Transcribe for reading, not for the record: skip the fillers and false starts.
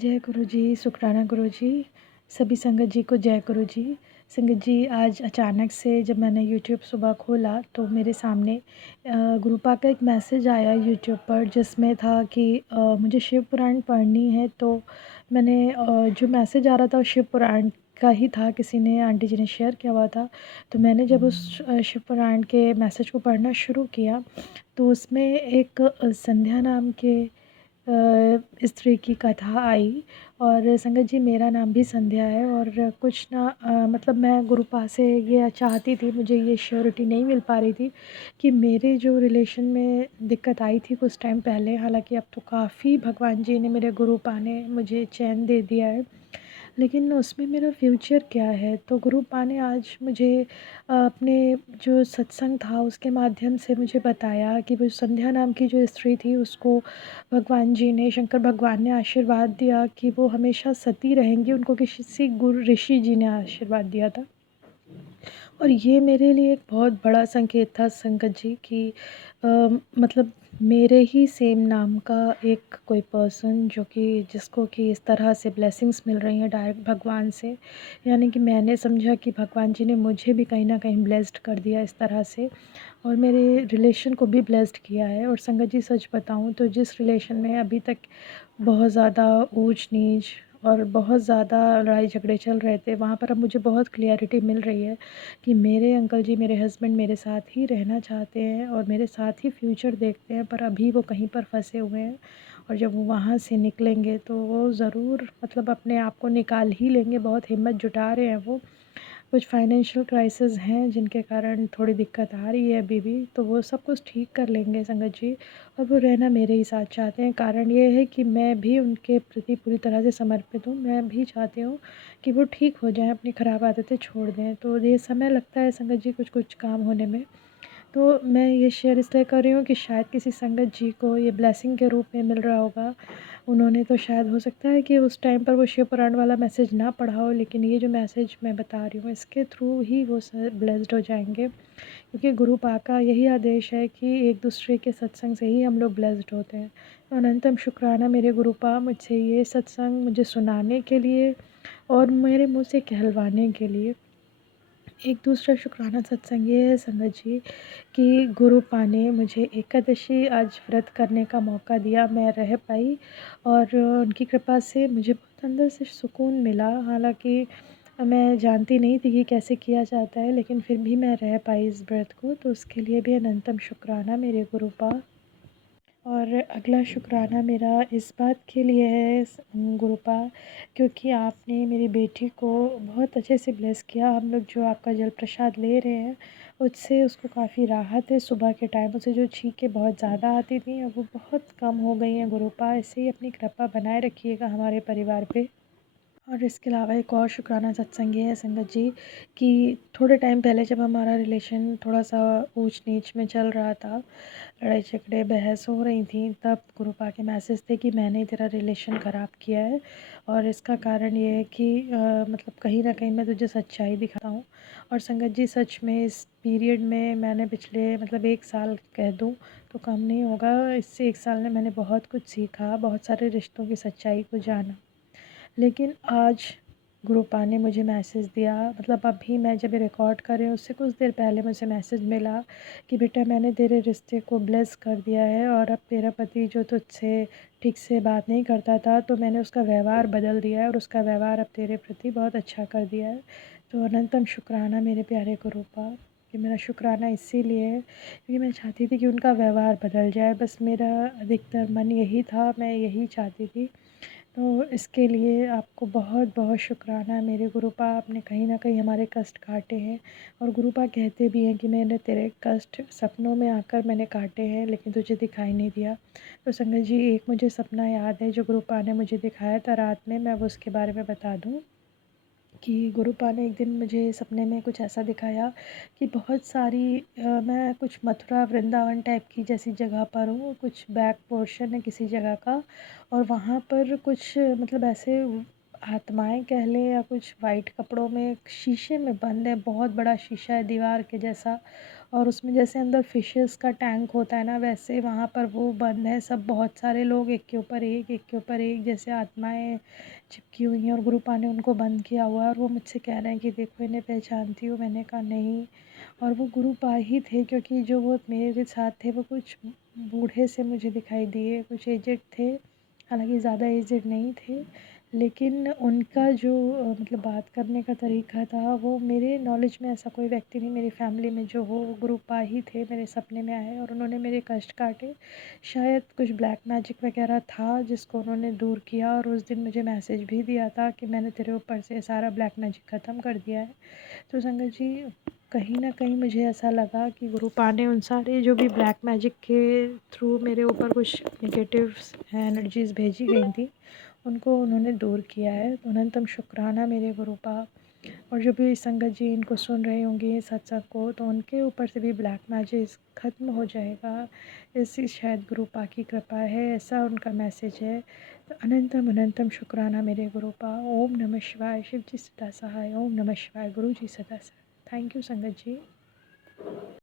जय गुरु जी, शुक्राना गुरु जी। सभी संगत जी को जय गुरु जी। संगत जी, आज अचानक से जब मैंने यूट्यूब सुबह खोला तो मेरे सामने गुरुपा का एक मैसेज आया यूट्यूब पर, जिसमें था कि मुझे शिव पुराण पढ़नी है। तो मैंने जो मैसेज आ रहा था वो शिव पुराण का ही था, किसी ने आंटी जी ने शेयर किया हुआ था। तो मैंने जब उस शिव पुराण के मैसेज को पढ़ना शुरू किया तो उसमें एक संध्या नाम के स्त्री की कथा आई। और संगत जी, मेरा नाम भी संध्या है। और कुछ ना मतलब मैं गुरुपा से ये चाहती थी, मुझे ये श्योरिटी नहीं मिल पा रही थी कि मेरे जो रिलेशन में दिक्कत आई थी कुछ टाइम पहले, हालांकि अब तो काफ़ी भगवान जी ने, मेरे गुरुपा ने मुझे चैन दे दिया है, लेकिन उसमें मेरा फ्यूचर क्या है। तो गुरुपा ने आज मुझे अपने जो सत्संग था उसके माध्यम से मुझे बताया कि वो संध्या नाम की जो स्त्री थी उसको भगवान जी ने, शंकर भगवान ने आशीर्वाद दिया कि वो हमेशा सती रहेंगी। उनको किसी गुरु ऋषि जी ने आशीर्वाद दिया था। और ये मेरे लिए एक बहुत बड़ा संकेत था संगत जी कि अ, मतलब मेरे ही सेम नाम का एक कोई पर्सन जो कि जिसको कि इस तरह से ब्लेसिंग्स मिल रही हैं डायरेक्ट भगवान से, यानी कि मैंने समझा कि भगवान जी ने मुझे भी कहीं ना कहीं ब्लेस्ड कर दिया इस तरह से, और मेरे रिलेशन को भी ब्लेस्ड किया है। और संगत जी, सच बताऊं तो जिस रिलेशन में अभी तक बहुत ज़्यादा ऊंच नीच और बहुत ज़्यादा लड़ाई झगड़े चल रहे थे, वहाँ पर अब मुझे बहुत क्लियरिटी मिल रही है कि मेरे अंकल जी, मेरे हस्बैंड मेरे साथ ही रहना चाहते हैं और मेरे साथ ही फ्यूचर देखते हैं, पर अभी वो कहीं पर फंसे हुए हैं। और जब वो वहाँ से निकलेंगे तो वो ज़रूर मतलब अपने आप को निकाल ही लेंगे। बहुत हिम्मत जुटा रहे हैं वो। कुछ फाइनेंशियल क्राइसिस हैं जिनके कारण थोड़ी दिक्कत आ रही है अभी भी, तो वो सब कुछ ठीक कर लेंगे संगत जी। और वो रहना मेरे ही साथ चाहते हैं। कारण ये है कि मैं भी उनके प्रति पूरी तरह से समर्पित हूँ। मैं भी चाहती हूँ कि वो ठीक हो जाएँ, अपनी ख़राब आदतें छोड़ दें। तो ये समय लगता है संगत जी कुछ कुछ काम होने में। तो मैं ये शेयर इसलिए कर रही हूँ कि शायद किसी संगत जी को ये ब्लेसिंग के रूप में मिल रहा होगा। उन्होंने तो शायद, हो सकता है कि उस टाइम पर वो शिव पुराण वाला मैसेज ना पढ़ा हो, लेकिन ये जो मैसेज मैं बता रही हूँ इसके थ्रू ही वो ब्लेस्ड हो जाएंगे। क्योंकि गुरु पा का यही आदेश है कि एक दूसरे के सत्संग से ही हम लोग ब्लेस्ड होते हैं। तो अनंतम शुक्राना मेरे गुरु पा, मुझसे ये सत्संग मुझे सुनाने के लिए और मेरे मुँह से कहलवाने के लिए। एक दूसरा शुक्राना सत्संग ये है संगत जी कि गुरु पा ने मुझे एकादशी आज व्रत करने का मौका दिया, मैं रह पाई। और उनकी कृपा से मुझे बहुत अंदर से सुकून मिला। हालांकि मैं जानती नहीं थी कि कैसे किया जाता है, लेकिन फिर भी मैं रह पाई इस व्रत को, तो उसके लिए भी अनंतम शुक्राना मेरे गुरु पा। और अगला शुक्राना मेरा इस बात के लिए है गुरुपा, क्योंकि आपने मेरी बेटी को बहुत अच्छे से ब्लेस किया। हम लोग जो आपका जल प्रसाद ले रहे हैं उससे उसको काफ़ी राहत है। सुबह के टाइम उसे जो छींकें बहुत ज़्यादा आती थी अब वो बहुत कम हो गई हैं। गुरुपा, ऐसे ही अपनी कृपा बनाए रखिएगा हमारे परिवार पे। और इसके अलावा एक और शुक्राना सत्संग ये है संगत जी कि थोड़े टाइम पहले जब हमारा रिलेशन थोड़ा सा ऊंच नीच में चल रहा था, लड़ाई झगड़े बहस हो रही थी, तब गुरुपा के मैसेज थे कि मैंने तेरा रिलेशन ख़राब किया है और इसका कारण ये है कि मतलब कहीं ना कहीं मैं तुझे सच्चाई दिखाता हूँ। और संगत जी, सच में इस पीरियड में मैंने पिछले मतलब 1 साल कह दूँ तो कम नहीं होगा, इससे 1 साल में मैंने बहुत कुछ सीखा, बहुत सारे रिश्तों की सच्चाई को जाना। लेकिन आज गुरुपा ने मुझे मैसेज दिया, मतलब अभी मैं जब रिकॉर्ड कर रही हूँ उससे कुछ देर पहले मुझे मैसेज मिला कि बेटा मैंने तेरे रिश्ते को ब्लेस कर दिया है और अब तेरा पति जो तुझसे ठीक से बात नहीं करता था तो मैंने उसका व्यवहार बदल दिया है और उसका व्यवहार अब तेरे प्रति बहुत अच्छा कर दिया है। तो अनंतम शुक्राना मेरे प्यारे गुरुपा। कि मेरा शुक्राना इसीलिए है क्योंकि मैं चाहती थी कि उनका व्यवहार बदल जाए, बस मेरा अधिकतर मन यही था, मैं यही चाहती थी। तो इसके लिए आपको बहुत बहुत शुक्राना है मेरे गुरुपा। आपने कहीं ना कहीं हमारे कष्ट काटे हैं। और गुरुपा कहते भी हैं कि मैंने तेरे कष्ट सपनों में आकर मैंने काटे हैं लेकिन तुझे दिखाई नहीं दिया। तो संगत जी, एक मुझे सपना याद है जो गुरुपा ने मुझे दिखाया था रात में, मैं अब उसके बारे में बता दूँ कि गुरुपा ने एक दिन मुझे सपने में कुछ ऐसा दिखाया कि बहुत सारी मैं कुछ मथुरा वृंदावन टाइप की जैसी जगह पर हूँ, कुछ बैक पोर्शन है किसी जगह का, और वहाँ पर कुछ मतलब ऐसे आत्माएं कह लें या कुछ वाइट कपड़ों में एक शीशे में बंद है, बहुत बड़ा शीशा है दीवार के जैसा, और उसमें जैसे अंदर फिशेस का टैंक होता है ना, वैसे वहाँ पर वो बंद है। सब बहुत सारे लोग एक के ऊपर एक के ऊपर एक जैसे आत्माएं चिपकी हुई हैं, और गुरुपा ने उनको बंद किया हुआ है। और वो मुझसे कह रहे हैं कि देखो इन्हें पहचानती हूँ। मैंने कहा नहीं। और वो गुरुपा ही थे, क्योंकि जो वो मेरे साथ थे वो कुछ बूढ़े से मुझे दिखाई दिए, कुछ एजेड थे, हालांकि ज़्यादा एजेड नहीं थे, लेकिन उनका जो मतलब बात करने का तरीका था, वो मेरे नॉलेज में ऐसा कोई व्यक्ति नहीं मेरी फैमिली में जो हो। वो गुरुपा ही थे, मेरे सपने में आए और उन्होंने मेरे कष्ट काटे। शायद कुछ ब्लैक मैजिक वगैरह था जिसको उन्होंने दूर किया, और उस दिन मुझे मैसेज भी दिया था कि मैंने तेरे ऊपर से सारा ब्लैक मैजिक ख़त्म कर दिया है। तो संगत जी, कहीं ना कहीं मुझे ऐसा लगा कि गुरुपा ने उन सारे जो भी ब्लैक मैजिक के थ्रू मेरे ऊपर कुछ नेगेटिव एनर्जीज़ भेजी गई थी, उनको उन्होंने दूर किया है। तो अनंतम शुक्राना मेरे गुरुपा। और जो भी संगत जी इनको सुन रहे होंगे इस सत्संग को, तो उनके ऊपर से भी ब्लैक मैजिक ख़त्म हो जाएगा, ऐसी शायद गुरुपा की कृपा है, ऐसा उनका मैसेज है। तो अनंतम अनंतम शुक्राना मेरे गुरुपा। ओम नमः शिवाय। शिव जी सदा सहाय। ओम नमः शिवाय। गुरु जी सदा सहाय। थैंक यू संगत जी।